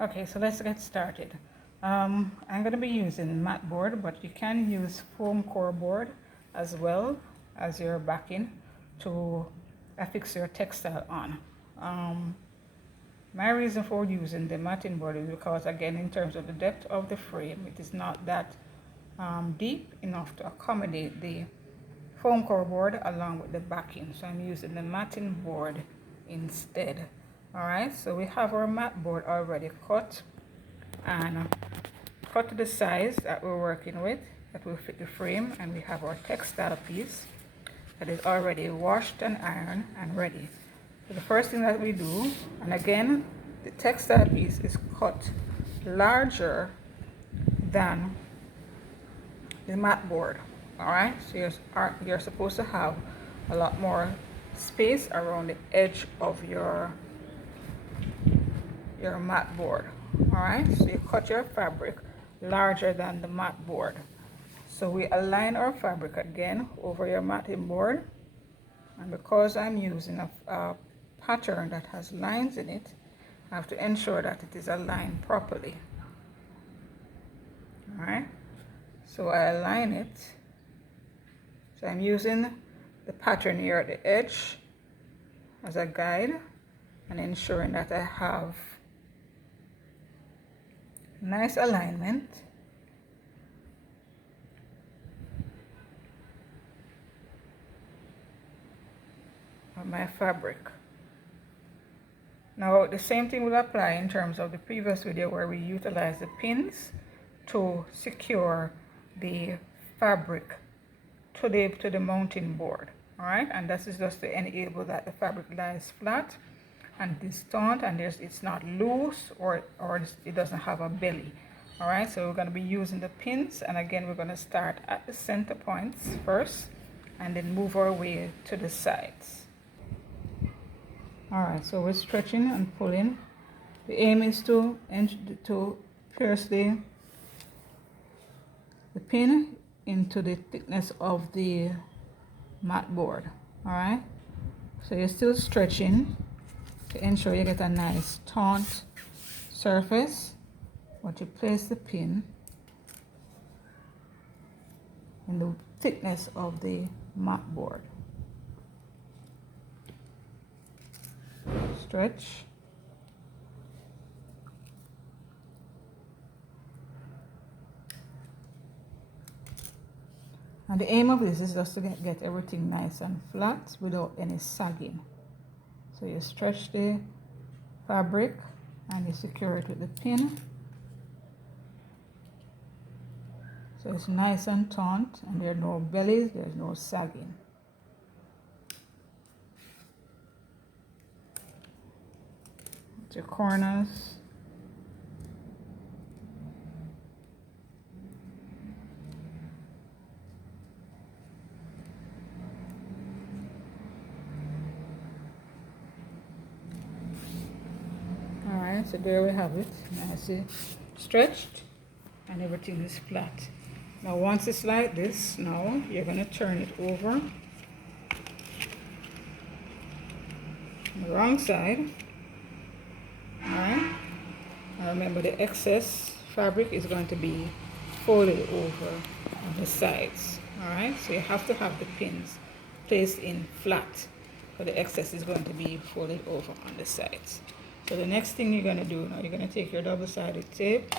Okay, so let's get started. I'm going to be using mat board, but you can use foam core board as well as your backing to affix your textile on. Um, my reason for using the matting board is because, again, in terms of the depth of the frame, it is not that deep enough to accommodate the foam core board along with the backing, so I'm using the matting board instead. Alright, so we have our mat board already cut and cut to the size that we're working with that will fit the frame, and we have our textile piece that is already washed and ironed and ready. So the first thing that we do, and again the textile piece is cut larger than the mat board. Alright, so you're supposed to have a lot more space around the edge of your mat board. Alright, so you cut your fabric larger than the mat board. So we align our fabric again over your matting board, and because I'm using a pattern that has lines in it, I have to ensure that it is aligned properly. Alright, so I align it. So I'm using the pattern here at the edge as a guide and ensuring that I have nice alignment. Of my fabric. Now the same thing will apply in terms of the previous video where we utilize the pins to secure the fabric to the mounting board. Alright, and this is just to enable that the fabric lies flat and is taut and it's not loose or it doesn't have a belly. Alright, so we're going to be using the pins, and again we're going to start at the center points first and then move our way to the sides. Alright, so we're stretching and pulling. The aim is to pierce the pin into the thickness of the mat board. Alright, so you're still stretching to ensure you get a nice taut surface, but you place the pin in the thickness of the mat board. Stretch. And the aim of this is just to get everything nice and flat without any sagging. So you stretch the fabric and you secure it with the pin. So it's nice and taut and there are no bellies, there's no sagging. Your corners. Alright, so there we have it. Nicely stretched and everything is flat. Now once it's like this, now you're going to turn it over on the wrong side. Alright, and remember the excess fabric is going to be folded over on the sides. Alright, so you have to have the pins placed in flat, but the excess is going to be folded over on the sides. So the next thing you're going to do now, you're going to take your double-sided tape .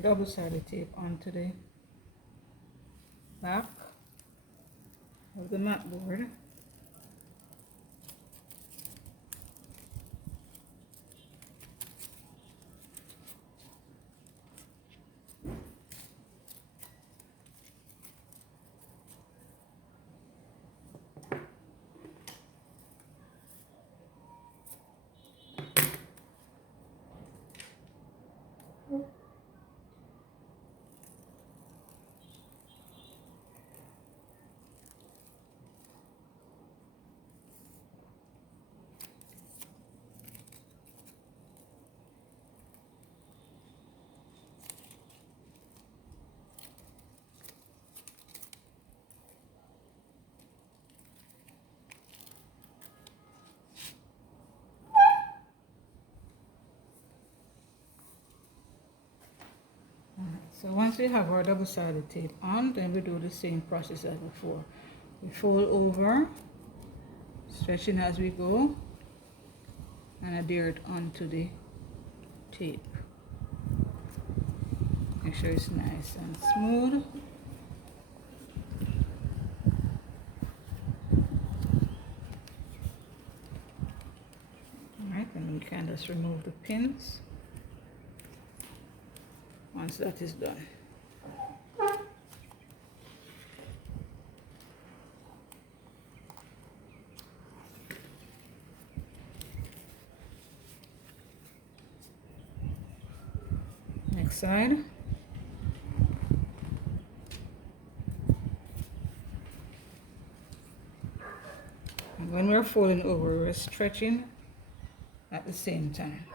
your double-sided tape onto the back of the mat board. So once we have our double-sided tape on, then we do the same process as before. We fold over, stretching as we go, and adhere it onto the tape. Make sure it's nice and smooth. Alright, and we can just remove the pins once that is done. Next side. And when we're folding over, we're stretching at the same time.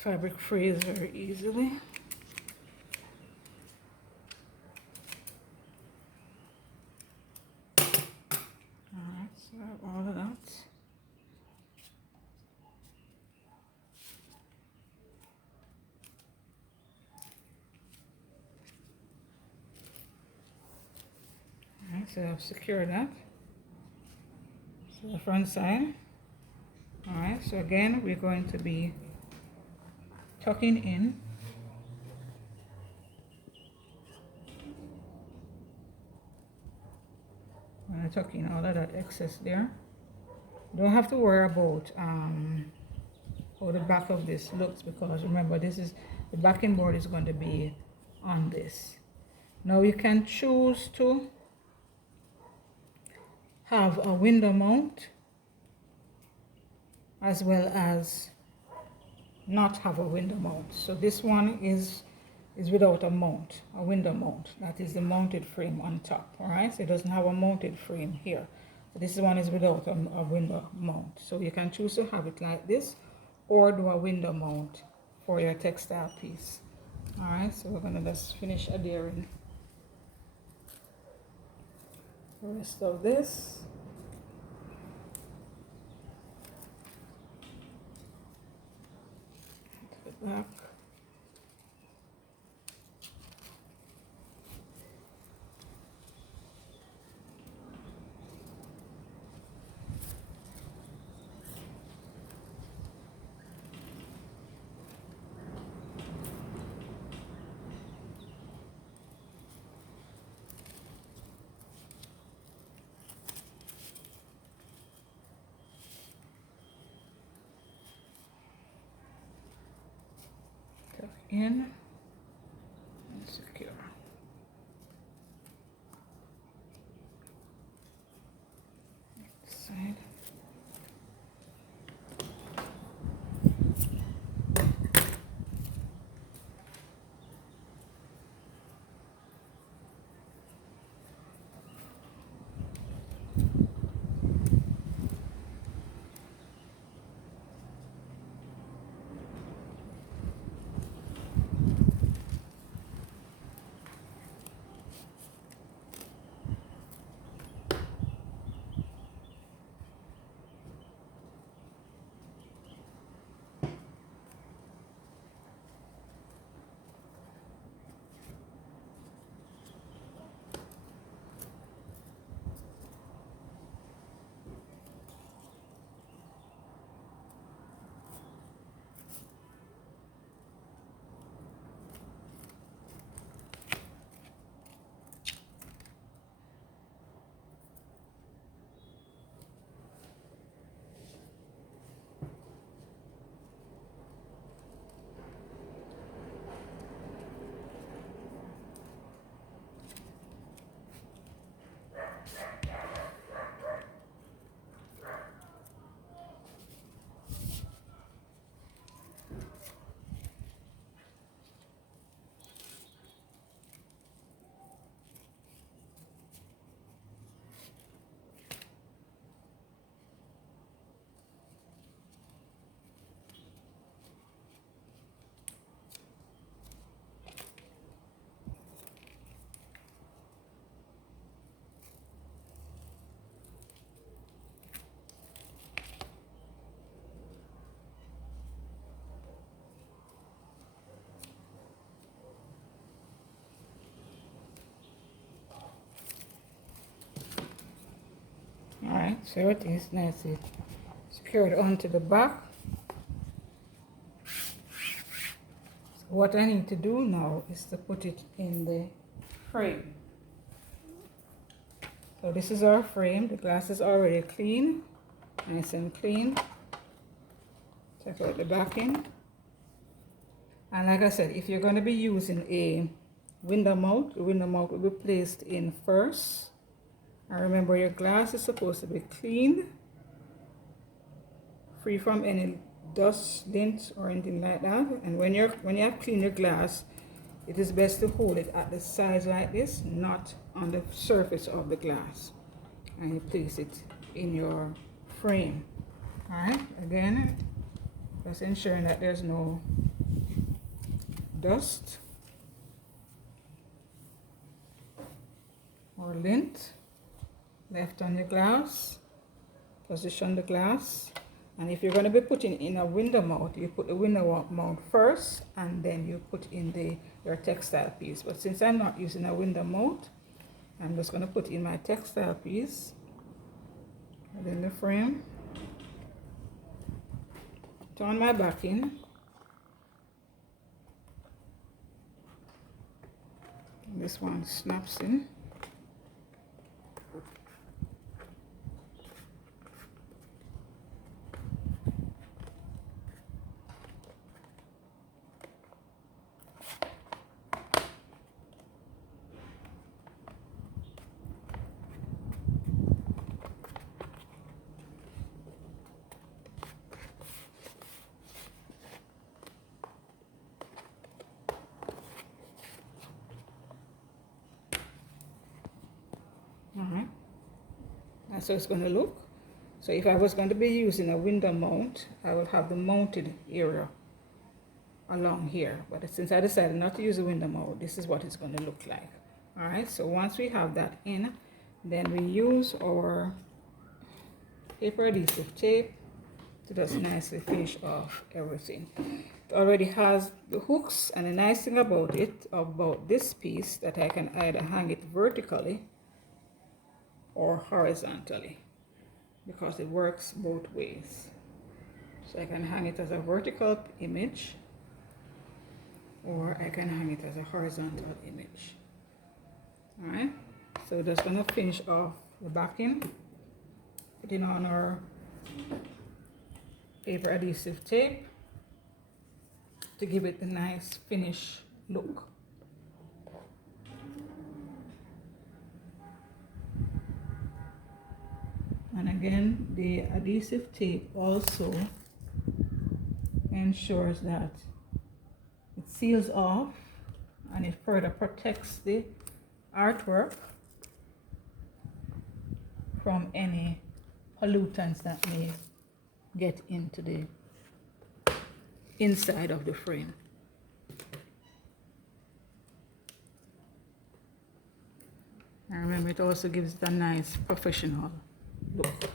Fabric frays very easily. Alright, so all of that. Alright, so I've secured that. So the front side. Alright, so again we're going to be tucking in. I'm going to tuck in all of that excess there. Don't have to worry about how the back of this looks, because remember, this is the backing board is going to be on this. Now you can choose to have a window mount as well as not have a window mount. So this one is without a mount, a window mount. That is the mounted frame on top. All right, so it doesn't have a mounted frame here. So this one is without a window mount. So you can choose to have it like this, or do a window mount for your textile piece. All right, so we're gonna just finish adhering the rest of this. To the back. in and secure. Side. Alright, so everything is nicely secured onto the back. So what I need to do now is to put it in the frame. So this is our frame. The glass is already clean, nice and clean. Check out the backing. And like I said, if you're going to be using a window mount, the window mount will be placed in first. And remember, your glass is supposed to be clean, free from any dust, lint, or anything like that. And when you have cleaned your glass, it is best to hold it at the sides like this, not on the surface of the glass. And you place it in your frame. Alright, again, just ensuring that there's no dust or lint left on your glass. Position the glass, and if you're going to be putting in a window mount, you put the window mount first and then you put in your textile piece. But since I'm not using a window mount, I'm just going to put in my textile piece within the frame, turn my back in, this one snaps in. Alright, that's how it's going to look. So if I was going to be using a window mount, I will have the mounted area along here. But since I decided not to use a window mount, this is what it's going to look like. Alright, so once we have that in, then we use our paper adhesive tape to just nicely finish off everything. It already has the hooks, and the nice thing about this piece, that I can either hang it vertically or horizontally, because it works both ways. So I can hang it as a vertical image, or I can hang it as a horizontal image. Alright, so just gonna finish off the backing, putting on our paper adhesive tape. to give it a nice finish look. And again, the adhesive tape also ensures that it seals off and it further protects the artwork from any pollutants that may get into the inside of the frame. And remember, it also gives it a nice professional look.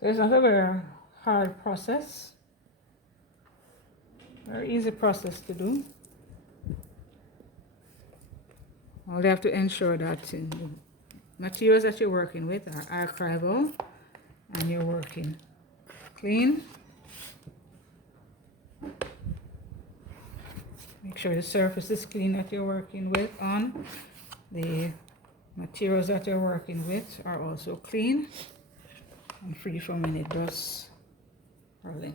So it's not a very hard process, very easy process to do. All you have to ensure that the materials that you're working with are archival and you're working clean. Make sure the surface is clean that you're working with on. The materials that you're working with are also clean and free from any dust or lint.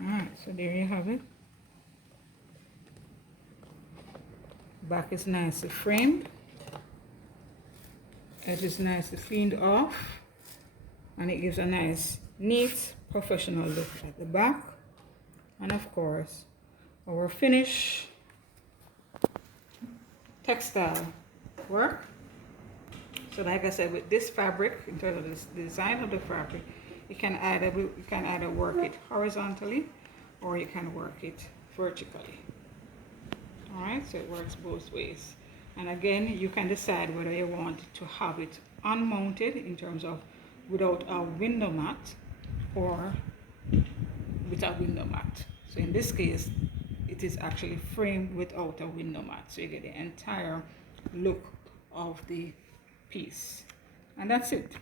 Alright, so there you have it. Back is nicely framed. Edge is nicely cleaned off. And it gives a nice, neat, professional look at the back. And of course, our finished textile work. So like I said, with this fabric, in terms of the design of the fabric, you can either work it horizontally or you can work it vertically. Alright, so it works both ways. And again, you can decide whether you want to have it unmounted in terms of without a window mat or with a window mat. So in this case, it is actually framed without a window mat. So you get the entire look of the piece. And that's it.